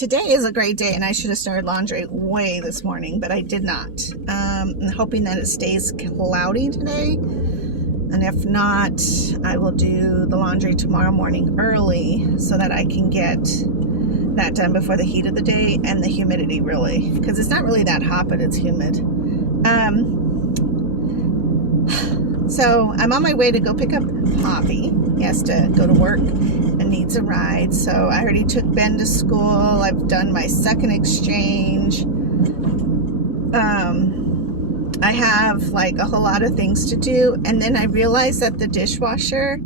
today is a great day, and I should have started laundry way this morning, but I did not. I'm hoping that it stays cloudy today, and if not, I will do the laundry tomorrow morning early so that I can get that done before the heat of the day and the humidity, really, because it's not really that hot, but it's humid. So I'm on my way to go pick up Poppy. He has to go to work and needs a ride. So I already took Ben to school. I've done my second exchange. I have like a whole lot of things to do. And then I realized that the dishwasher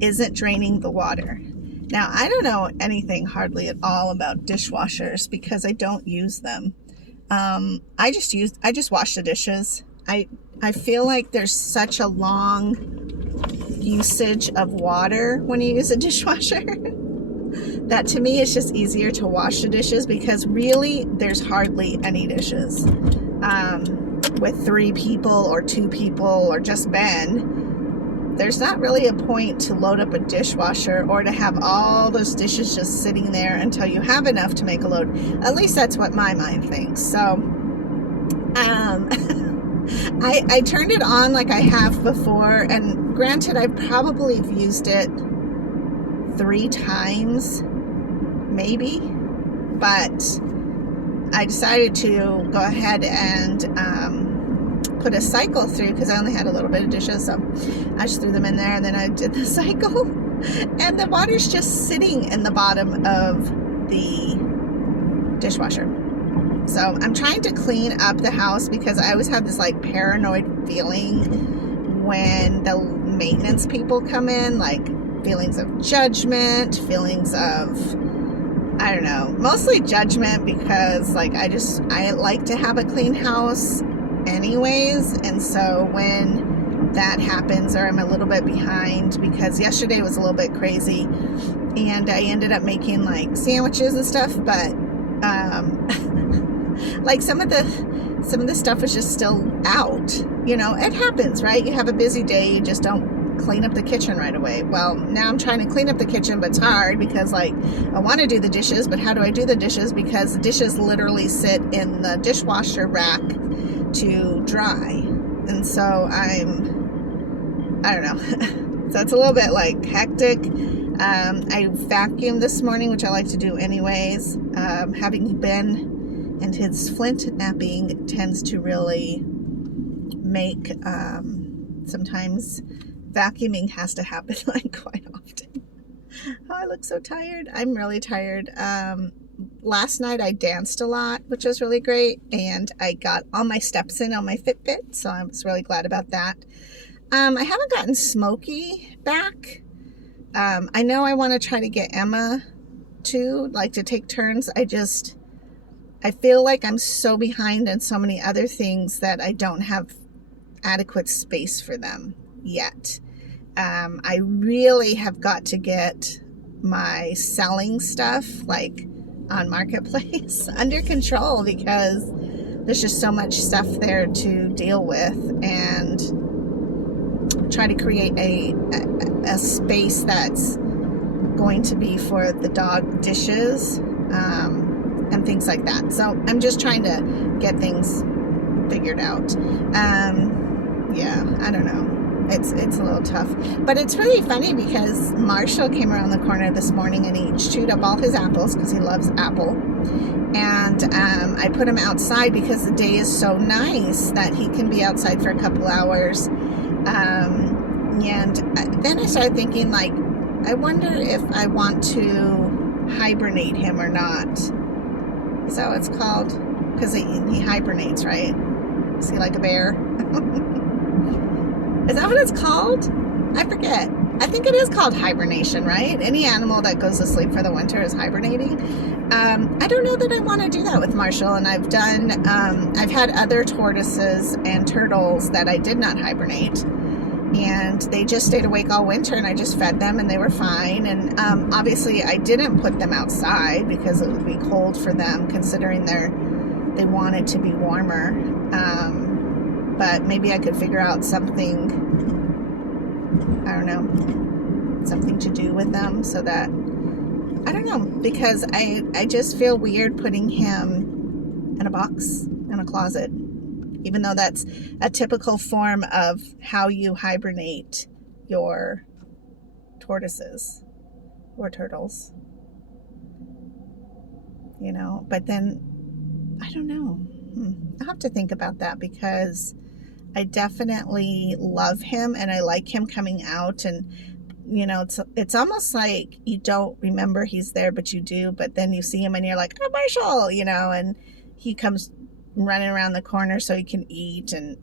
isn't draining the water. Now, I don't know anything hardly at all about dishwashers because I don't use them. I just wash the dishes. I feel like there's such a long usage of water when you use a dishwasher that to me it's just easier to wash the dishes, because really there's hardly any dishes. With 3 people or 2 people or just Ben, there's not really a point to load up a dishwasher or to have all those dishes just sitting there until you have enough to make a load. At least that's what my mind thinks. So I turned it on like I have before, and granted, I probably have used it 3 times, maybe, but I decided to go ahead and put a cycle through because I only had a little bit of dishes, so I just threw them in there, and then I did the cycle, and the water's just sitting in the bottom of the dishwasher. So I'm trying to clean up the house because I always have this like paranoid feeling when the maintenance people come in, like feelings of judgment, feelings of, I don't know, mostly judgment, because like I like to have a clean house anyways. And so when that happens, or I'm a little bit behind, because yesterday was a little bit crazy and I ended up making like sandwiches and stuff, but like some of the stuff was just still out. You know, it happens, right? You have a busy day, you just don't clean up the kitchen right away. Well, now I'm trying to clean up the kitchen, but it's hard because like I want to do the dishes, but how do I do the dishes? Because the dishes literally sit in the dishwasher rack to dry. And so I don't know. So it's a little bit like hectic. I vacuumed this morning, which I like to do anyways. Having been and his flint napping tends to really make, sometimes vacuuming has to happen like quite often. Oh, I look so tired. I'm really tired. Last night I danced a lot, which was really great, and I got all my steps in on my Fitbit, so I was really glad about that. I haven't gotten Smokey back. I know I want to try to get Emma too, like to take turns. I feel like I'm so behind in so many other things that I don't have adequate space for them yet. I really have got to get my selling stuff, like on Marketplace, under control, because there's just so much stuff there to deal with, and try to create a space that's going to be for the dog dishes, and things like that. So I'm just trying to get things figured out. Yeah, I don't know. It's a little tough, but it's really funny because Marshall came around the corner this morning and he chewed up all his apples because he loves apple. And I put him outside because the day is so nice that he can be outside for a couple hours. And then I started thinking, like, I wonder if I want to hibernate him or not. Is that what it's called? Because he hibernates, right? Is he like a bear? Is that what it's called? I forget. I think it is called hibernation, right? Any animal that goes to sleep for the winter is hibernating. I don't know that I want to do that with Marshall, and I've had other tortoises and turtles that I did not hibernate, and they just stayed awake all winter, and I just fed them and they were fine. And obviously I didn't put them outside because it would be cold for them, considering they wanted to be warmer. But maybe I could figure out something, I don't know, something to do with them so that I don't know, because I just feel weird putting him in a box, in a closet, even though that's a typical form of how you hibernate your tortoises or turtles, you know. But then, I don't know. I'll have to think about that, because I definitely love him and I like him coming out, and you know, it's almost like you don't remember he's there, but you do. But then you see him and you're like, oh, Marshall, you know, and he comes running around the corner so he can eat. And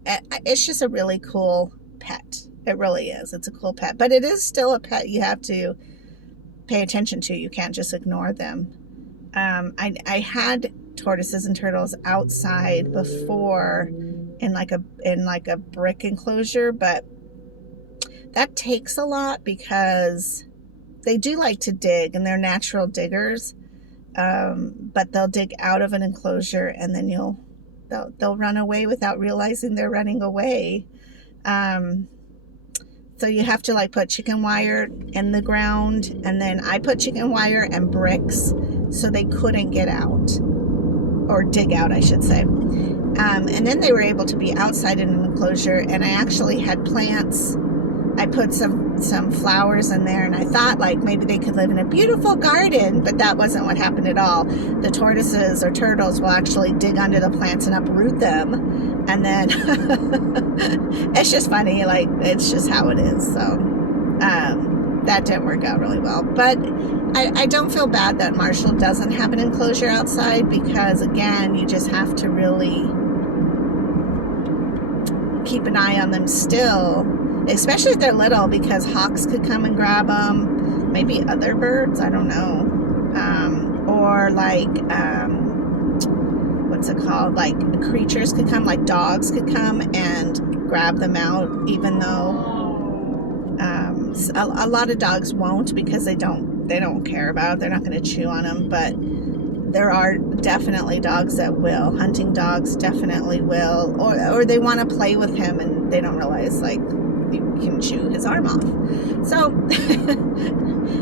it's just a really cool pet. It really is. It's a cool pet, but it is still a pet you have to pay attention to. You can't just ignore them. I had tortoises and turtles outside before in like a brick enclosure, but that takes a lot because they do like to dig, and they're natural diggers. But they'll dig out of an enclosure, and then they'll run away without realizing they're running away. So you have to like put chicken wire in the ground, and then I put chicken wire and bricks so they couldn't get out, or dig out, I should say. And then they were able to be outside in an enclosure, and I actually had plants. I put some flowers in there, and I thought like maybe they could live in a beautiful garden, but that wasn't what happened at all. The tortoises or turtles will actually dig under the plants and uproot them, and then it's just funny, like it's just how it is. So that didn't work out really well, but I don't feel bad that Marshall doesn't have an enclosure outside, because again, you just have to really keep an eye on them still, especially if they're little, because hawks could come and grab them, maybe other birds, I don't know, or like what's it called, like creatures could come, like dogs could come and grab them out, even though a lot of dogs won't, because they don't care about it. They're not going to chew on them, but there are definitely dogs that will. Hunting dogs definitely will, or they want to play with him and they don't realize like you can chew his arm off. So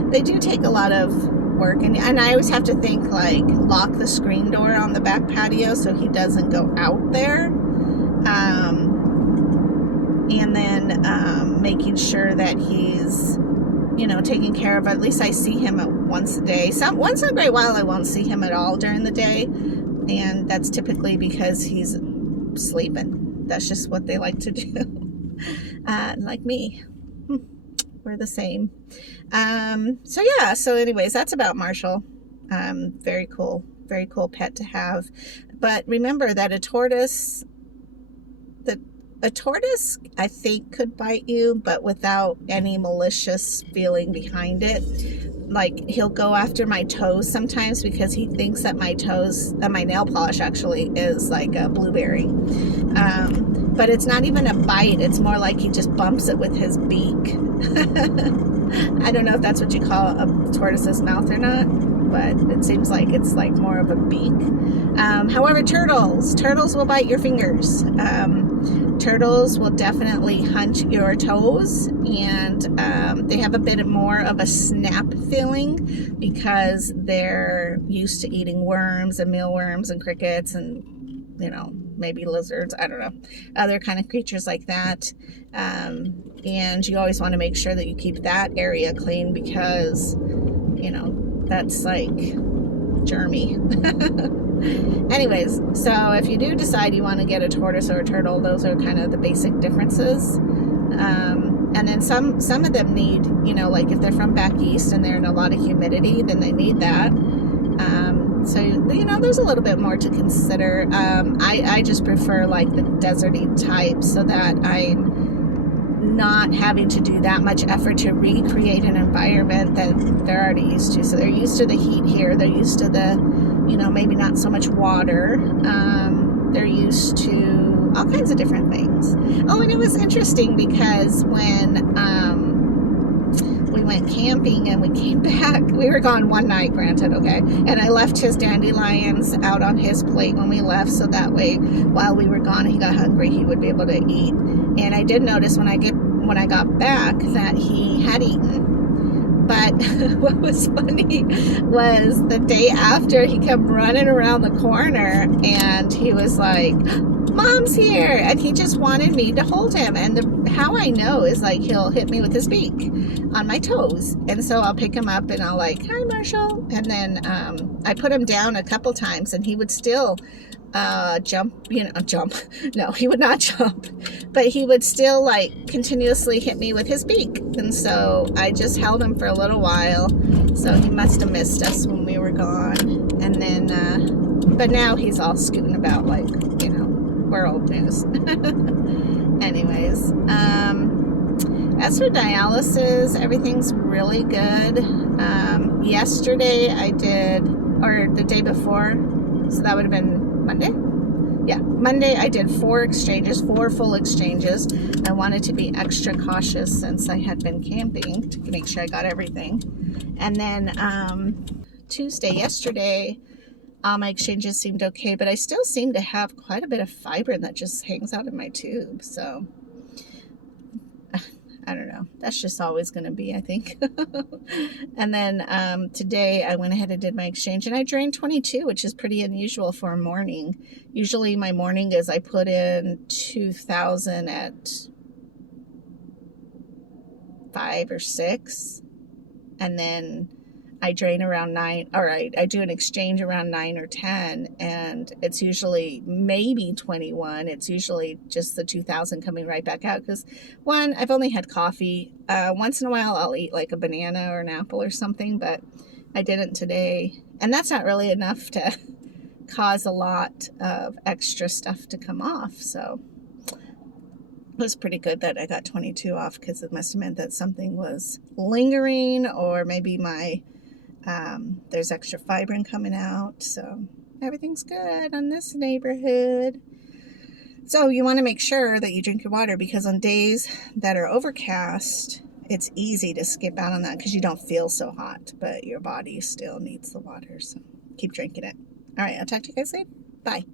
they do take a lot of work, and I always have to think like lock the screen door on the back patio so he doesn't go out there, and then making sure that he's, you know, taken care of. At least I see him once a day. Once in a great while I won't see him at all during the day, and that's typically because he's sleeping. That's just what they like to do. Like me, we're the same. So yeah, so anyways, that's about Marshall. Very cool pet to have. But remember that a tortoise I think could bite you, but without any malicious feeling behind it. Like he'll go after my toes sometimes because he thinks that my nail polish actually is like a blueberry. But it's not even a bite. It's more like he just bumps it with his beak. I don't know if that's what you call a tortoise's mouth or not, but it seems like it's like more of a beak. However, turtles will bite your fingers. Turtles will definitely hunt your toes, and they have a bit more of a snap feeling because they're used to eating worms and mealworms and crickets and, you know, maybe lizards, I don't know, other kind of creatures like that. And you always want to make sure that you keep that area clean because, you know, that's like germy. Anyways, so if you do decide you want to get a tortoise or a turtle, those are kind of the basic differences. And then some of them need, you know, like if they're from back east and they're in a lot of humidity, then they need that. So, you know, there's a little bit more to consider. I just prefer like the deserty type so that I'm not having to do that much effort to recreate an environment that they're already used to. So they're used to the heat here. They're used to the, you know, maybe not so much water. They're used to all kinds of different things. Oh, and it was interesting because when we went camping and we came back, we were gone one night, granted, okay, and I left his dandelions out on his plate when we left, so that way while we were gone and he got hungry, he would be able to eat. And I did notice when I got back that he had eaten, But what was funny was the day after, he kept running around the corner and he was like, Mom's here, and he just wanted me to hold him. And how I know is like he'll hit me with his beak on my toes, and so I'll pick him up and I'll like, hi Marshall, and then I put him down a couple times and he would still jump. No, he would not jump, but he would still like continuously hit me with his beak. And so I just held him for a little while, so he must have missed us when we were gone. And then but now he's all scooting about like, we're old news. Anyways, as for dialysis, everything's really good. Yesterday I did, or the day before, so that would have been Monday? Yeah, Monday I did 4 full exchanges. I wanted to be extra cautious since I had been camping to make sure I got everything. And then yesterday, my exchanges seemed okay, but I still seem to have quite a bit of fibrin that just hangs out of my tube. So, I don't know. That's just always going to be, I think. And then today I went ahead and did my exchange, and I drained 22, which is pretty unusual for a morning. Usually my morning is I put in 2,000 at 5 or 6, and then I drain around 9, or I do an exchange around 9 or 10, and it's usually maybe 21. It's usually just the 2,000 coming right back out because, one, I've only had coffee. Once in a while I'll eat like a banana or an apple or something, but I didn't today. And that's not really enough to cause a lot of extra stuff to come off. So it was pretty good that I got 22 off, because it must have meant that something was lingering, or maybe my there's extra fibrin coming out. So everything's good on this neighborhood. So you want to make sure that you drink your water, because on days that are overcast, it's easy to skip out on that because you don't feel so hot, but your body still needs the water. So keep drinking it. All right, I'll talk to you guys later. Bye.